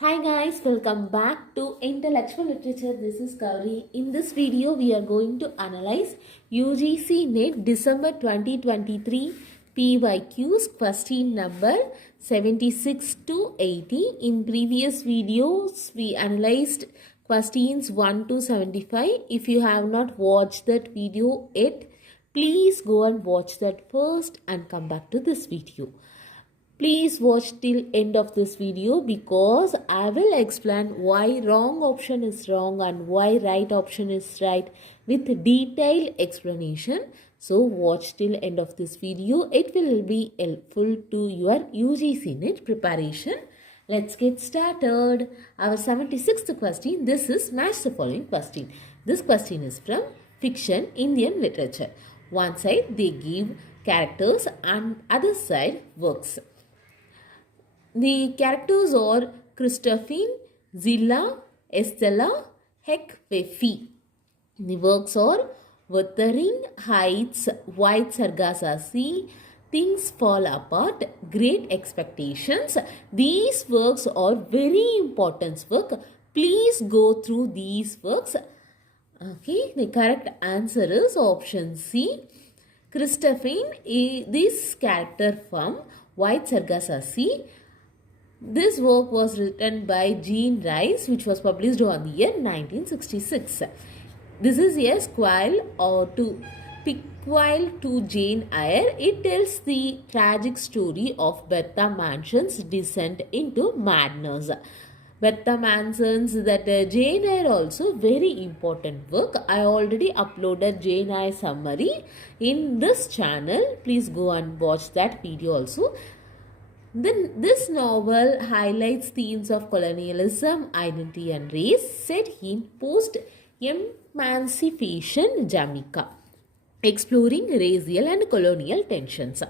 Hi guys, welcome back to Intellectual Literature. This is Gauri. In this video, we are going to analyze UGC NET December 2023 PYQs question number 76 to 80. In previous videos, we analyzed questions 1 to 75. If you have not watched that video yet, please go and watch that first and come back to this video. Please watch till end of this video because I will explain why wrong option is wrong and why right option is right with detailed explanation. So watch till end of this video. It will be helpful to your UGC NET preparation. Let's get started. Our 76th question. This is match the following question. This question is from fiction Indian literature. One side they give characters and other side works. The characters are Christophine, Zilla, Estella, Hekwefi. The works are Wuthering Heights, White Sargassy, Things Fall Apart, Great Expectations. These works are very important work. Please go through these works. Okay, the correct answer is option C. Christophine is this character from White Sargassy. This work was written by Jean Rice, which was published on the year 1966. This is a prequel to Jane Eyre. It tells the tragic story of Bertha Manson's descent into madness. Bertha Manson's Jane Eyre also very important work. I already uploaded Jane Eyre summary in this channel. Please go and watch that video also. Then this novel highlights themes of colonialism, identity and race set in post-emancipation Jamaica, exploring racial and colonial tensions.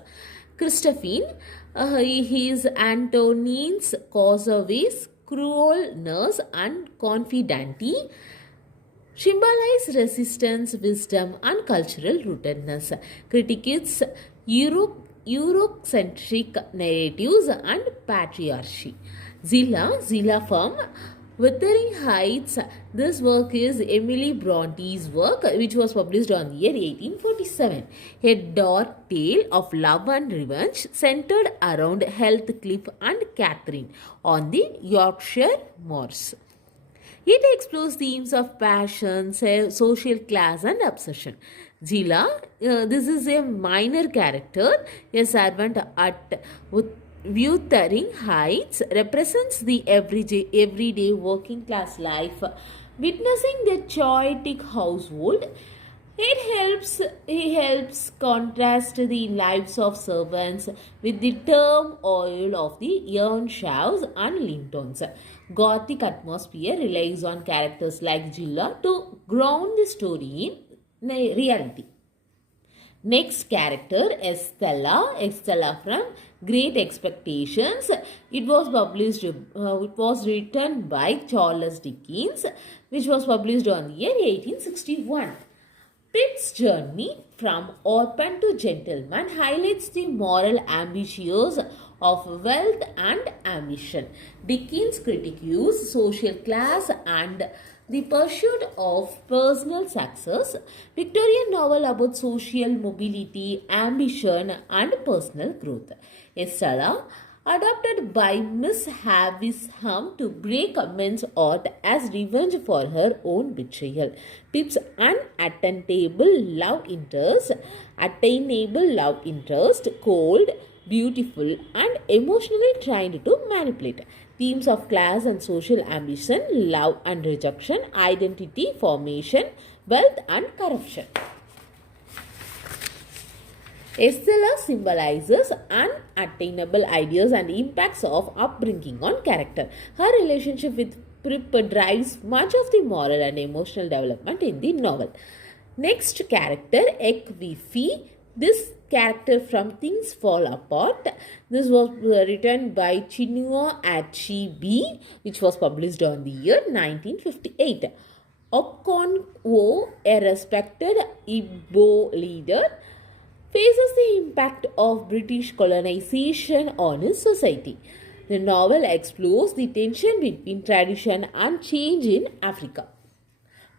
Christophine, his Antonine's Causaways, cruelness and confidently symbolize resistance, wisdom and cultural rootedness. Critiques Eurocentric narratives and patriarchy. Zilla from Wuthering Heights. This work is Emily Bronte's work, which was published on the year 1847. A dark tale of love and revenge centered around Heathcliff and Catherine on the Yorkshire moors. It explores themes of passion, social class and obsession. Zilla, this is a minor character, a servant at Wuthering Heights, represents the everyday working class life, witnessing the chaotic household. He helps contrast the lives of servants with the turmoil of the Earnshaws and Lintons. Gothic atmosphere relies on characters like Zilla to ground the story in reality. Next character, Estella from Great Expectations. It was written by Charles Dickens, which was published on the year 1861. Pitt's journey from orphan to gentleman highlights the moral ambitions of wealth and ambition. Dickens critiques social class and the pursuit of personal success. Victorian novel about social mobility, ambition and personal growth. Estella, adopted by Miss Havisham to break men's heart as revenge for her own betrayal. Pip's unattainable love interest, cold, beautiful and emotionally trained to manipulate. Themes of class and social ambition, love and rejection, identity formation, wealth and corruption. Estella symbolizes unattainable ideas and impacts of upbringing on character. Her relationship with Pip drives much of the moral and emotional development in the novel. Next character, Hekwefi. This character from Things Fall Apart. This was written by Chinua Achebe, which was published on the year 1958. Okonkwo, a respected Igbo leader, faces the impact of British colonization on his society. The novel explores the tension between tradition and change in Africa.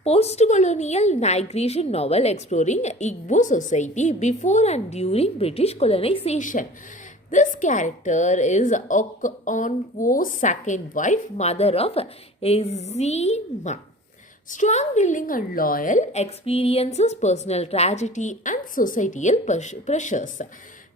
Post-colonial migration novel exploring Igbo society before and during British colonization. This character is Okonwo's second wife, mother of Ezima. Strong-willing and loyal, experiences personal tragedy and societal pressures.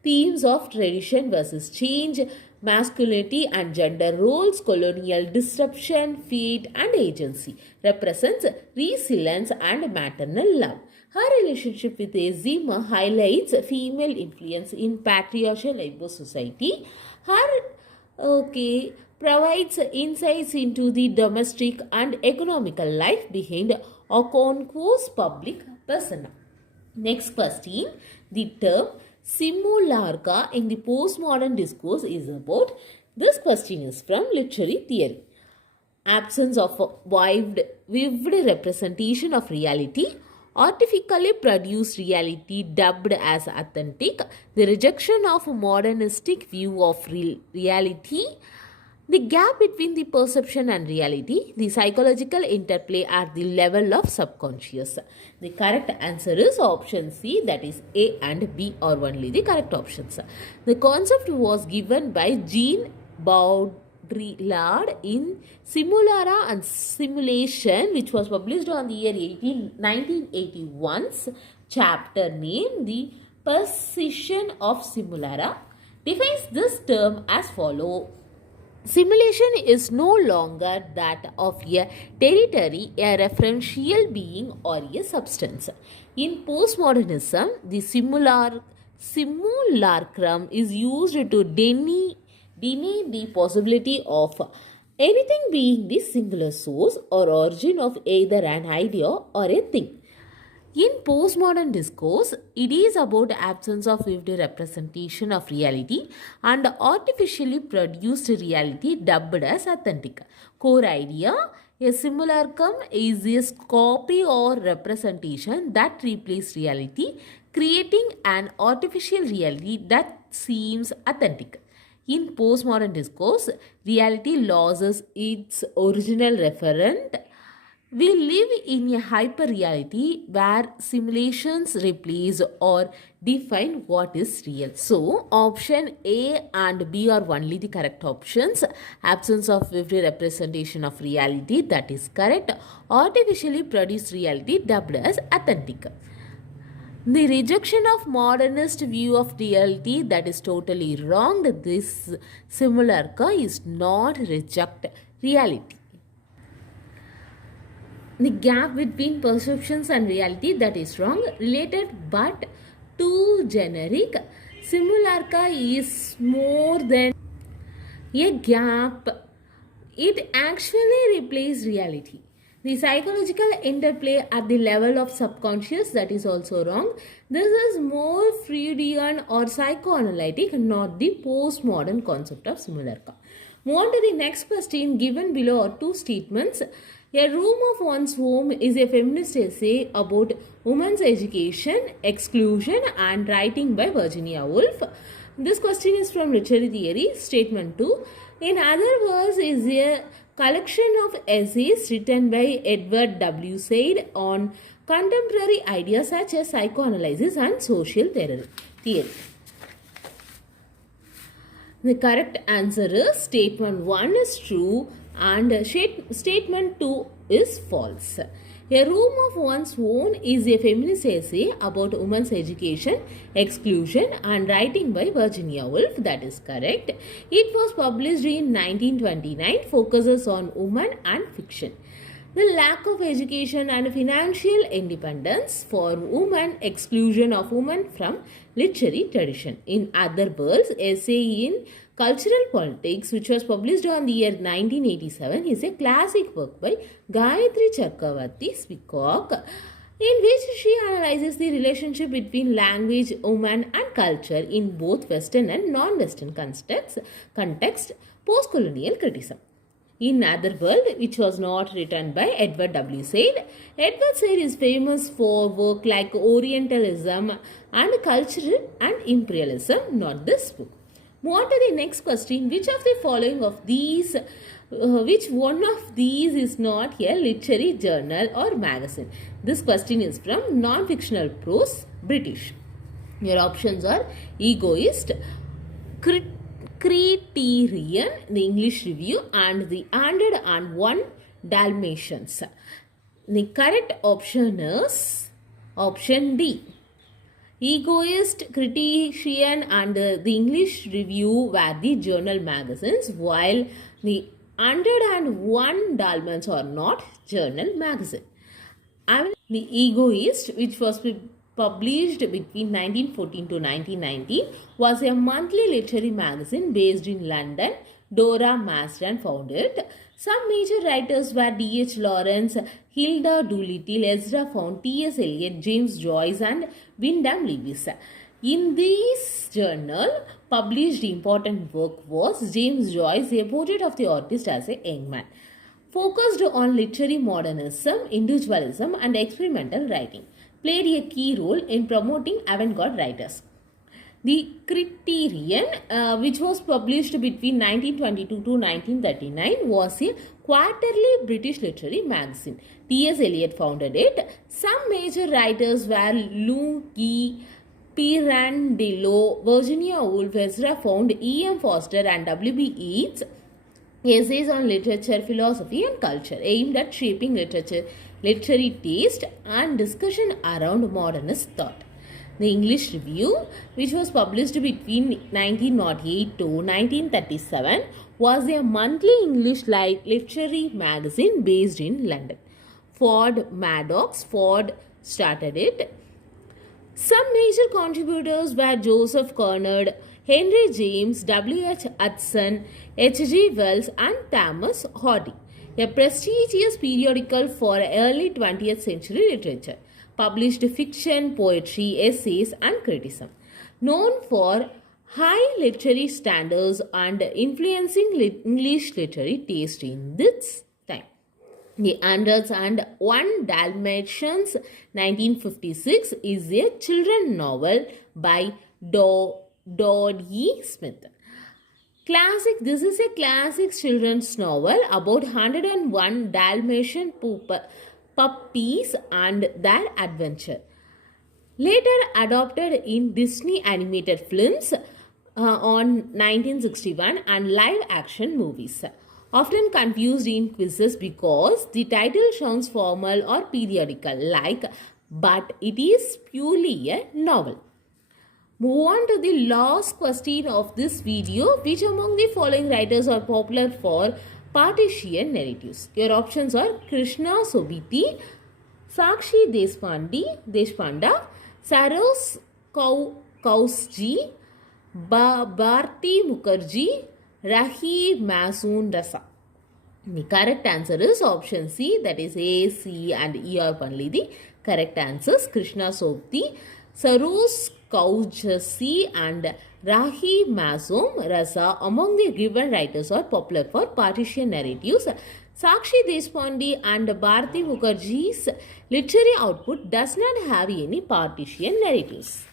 Themes of tradition versus change, masculinity and gender roles, colonial disruption, fate and agency. Represents resilience and maternal love. Her relationship with Ezima highlights female influence in patriarchal Igbo society. Her provides insights into the domestic and economical life behind Okonkwo's public persona. Next question. The term simulacra in the postmodern discourse is about. This question is from literary theory. Absence of vivid representation of reality, artificially produced reality dubbed as authentic, the rejection of a modernistic view of reality, the gap between the perception and reality, the psychological interplay at the level of subconscious. The correct answer is option C, that is A and B are only the correct options. The concept was given by Jean Baudrillard in Simulacra and Simulation, which was published on the year 1981's chapter named The Precision of Simulacra. Defines this term as follows. Simulation is no longer that of a territory, a referential being or a substance. In postmodernism, the simulacrum is used to deny the possibility of anything being the singular source or origin of either an idea or a thing. In postmodern discourse, it is about the absence of vivid representation of reality and artificially produced reality dubbed as authentic. Core idea: a simulacrum is a copy or representation that replaces reality, creating an artificial reality that seems authentic. In postmodern discourse, reality loses its original referent. We live in a hyper-reality where simulations replace or define what is real. So, option A and B are only the correct options. Absence of vivid representation of reality, that is correct. Artificially produced reality dubbed as authentic. The rejection of modernist view of reality, that is totally wrong. This simulacra is not reject reality. The gap between perceptions and reality, that is wrong. Related but too generic. Simulacra is more than a gap. It actually replaces reality. The psychological interplay at the level of subconscious, that is also wrong. This is more Freudian or psychoanalytic, not the postmodern concept of simulacra. Move on to the next question. Given below are two statements. A Room of One's Home is a feminist essay about women's education, exclusion and writing by Virginia Woolf. This question is from literary theory. Statement 2. In other words, is a collection of essays written by Edward W. Said on contemporary ideas such as psychoanalysis and social theory. The correct answer is statement 1 is true and statement 2 is false. A Room of One's Own is a feminist essay about women's education, exclusion and writing by Virginia Woolf. That is correct. It was published in 1929, focuses on women and fiction. The lack of education and financial independence for women, exclusion of women from literary tradition. In other words, essay in Cultural Politics, which was published on the year 1987, is a classic work by Gayatri Chakravarti Spivak, in which she analyzes the relationship between language, woman and culture in both Western and non-Western context, post-colonial criticism. In Other World, which was not written by Edward W. Said. Edward Said is famous for work like Orientalism and Culture and Imperialism, not this book. Move on to the next question. Which one of these is not a literary journal or magazine? This question is from non-fictional prose, British. Your options are Egoist, Criterion, the English Review, and the 101 Dalmatians. The correct option is option D. Egoist, Criterion, and the English Review were the journal magazines, while the 101 Dalmatians are not journal magazine. And the Egoist, which was published between 1914 to 1919, was a monthly literary magazine based in London. Dora Marsden founded it. Some major writers were D.H. Lawrence, Hilda Doolittle, Ezra Pound, T.S. Eliot, James Joyce, and Wyndham Lewis. In this journal, published important work was James Joyce, a portrait of the artist as a young man, focused on literary modernism, individualism, and experimental writing, played a key role in promoting avant-garde writers. The Criterion, which was published between 1922 to 1939, was a quarterly British literary magazine. T.S. Eliot founded it. Some major writers were Luigi Pirandello, Virginia Woolf, Ezra Pound, E.M. Forster, and W.B. Yeats. Essays on literature, philosophy, and culture, aimed at shaping literary taste and discussion around modernist thought. The English Review, which was published between 1908 to 1937, was a monthly English literary magazine based in London. Ford started it. Some major contributors were Joseph Conrad, Henry James, W.H. Hudson, H.G. Wells, and Thomas Hardy, a prestigious periodical for early 20th century literature. Published fiction, poetry, essays, and criticism. Known for high literary standards and influencing English literary taste in this time. The 101 Dalmatians, 1956, is a children's novel by Dodie Smith. This is a classic children's novel about 101 Dalmatian puppies and their adventure. Later adopted in Disney animated films on 1961 and live action movies. Often confused in quizzes because the title sounds formal or periodical but it is purely a novel. Move on to the last question of this video. Which among the following writers are popular for partition narratives? Your options are Krishna Sobiti, Sakshi Deshpanda, Saros Kausji, Bharti Mukherjee, Rahi Masoon Rasa. The correct answer is option C, that is A, C and E are only the correct answers. Krishna Sobiti, Saros Kausji and Rahi Masoom Rasa among the given writers are popular for partition narratives. Sakshi Deshpande and Bharti Mukherjee's literary output does not have any partition narratives.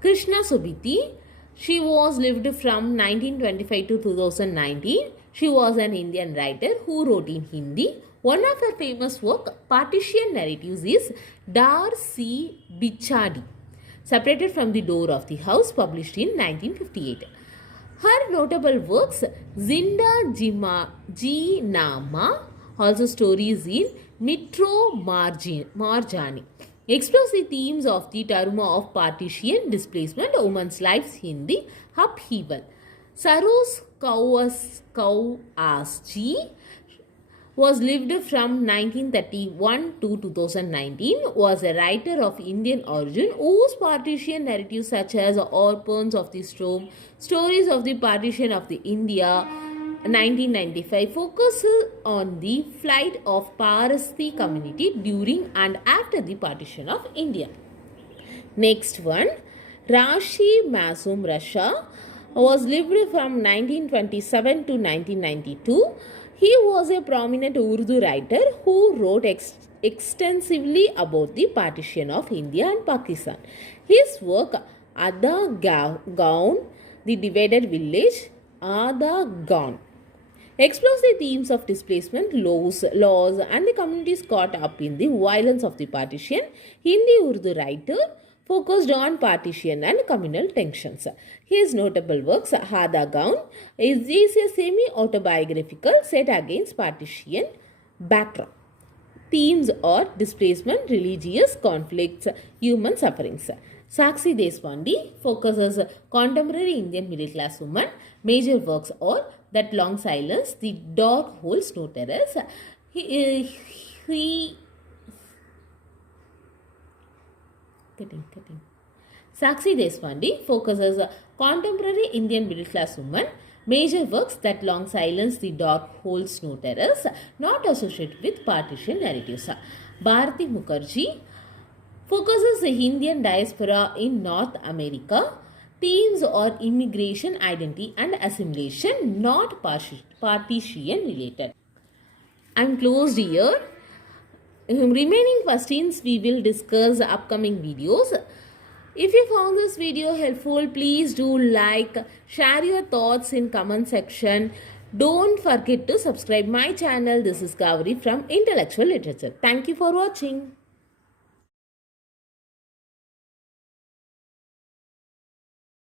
Krishna Sobiti, she was lived from 1925 to 2019. She was an Indian writer who wrote in Hindi. One of her famous work, Partition Narratives, is Dar Si Bichadi, separated from the door of the house, published in 1958. Her notable works, Zinda Ji Nama, also stories in Mitro Marjani, explores the themes of the trauma of partition, displacement, women's lives, Hindi, upheaval. Saros Kausji was lived from 1931 to 2019, was a writer of Indian origin whose partition narratives such as Orphans of the Storm, Stories of the Partition of the India, 1995 focuses on the flight of Parsi community during and after the partition of India. Next one, Rahi Masoom Rasa was lived from 1927 to 1992. He was a prominent Urdu writer who wrote extensively about the partition of India and Pakistan. His work, Ada Gaon, The Divided Village, Ada Gaon, explores the themes of displacement, laws, and the communities caught up in the violence of the partition. Hindi-Urdu writer focused on partition and communal tensions. His notable works, Hada Gaon, is a semi-autobiographical set against partition backdrop. Themes are displacement, religious conflicts, human sufferings. Sakshi Deshpande focuses contemporary Indian middle class women. Major works are That Long Silence, The Dark Holds No Terrors. Sakshi Deshpande focuses contemporary Indian middle class women. Major works That Long Silence, The Dark Holds No Terrors, not associated with partition narratives. Bharati Mukherjee focuses the Indian diaspora in North America. Themes are immigration, identity and assimilation, not partition related. I am closed here. Remaining questions we will discuss upcoming videos. If you found this video helpful, please do like, share your thoughts in comment section. Don't forget to subscribe my channel. This is Gauri from Intellectual Literature. Thank you for watching.